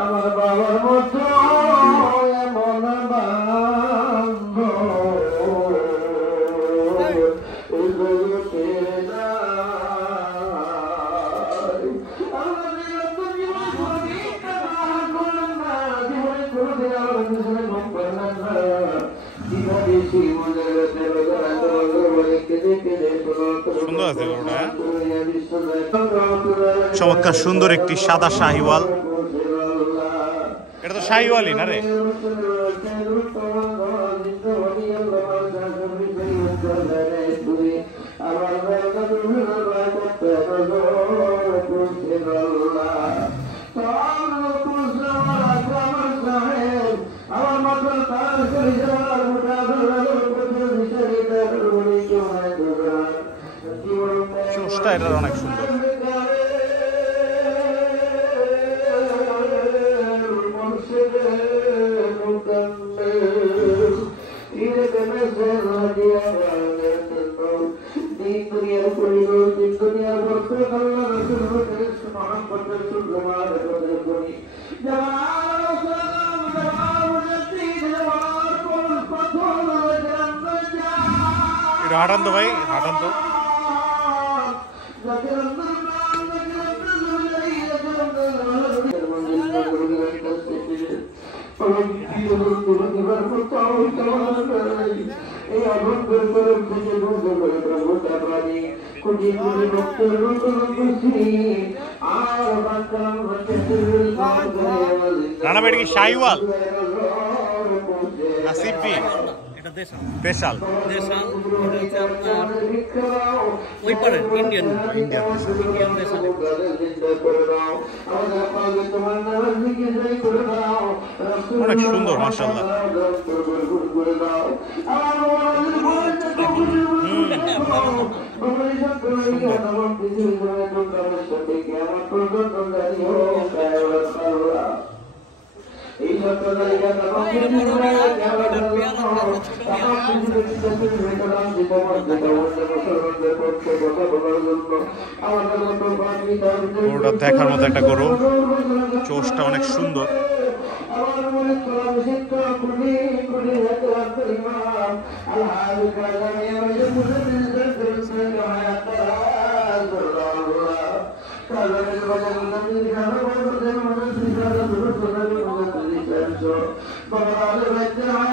আমার বাবার মতো এমন সুন্দর আছে চমৎকার সুন্দর একটি সাদা শাহিওয়াল। এটা তো শাহিওয়ালই না রে? চোষটা এটার অনেক সুন্দর। হাঁটান তো ভাই, হাঁটান তো। রানা বেটি কি শাহিওয়াল না সিপি? দেশাল। দেশাল হচ্ছে আপনার ওই পারে ইন্ডিয়ান দেশাল। অনেক সুন্দর মাশাআল্লাহ। গরুটা দেখার মতো একটা গরু, চোষটা অনেক সুন্দর। বাবা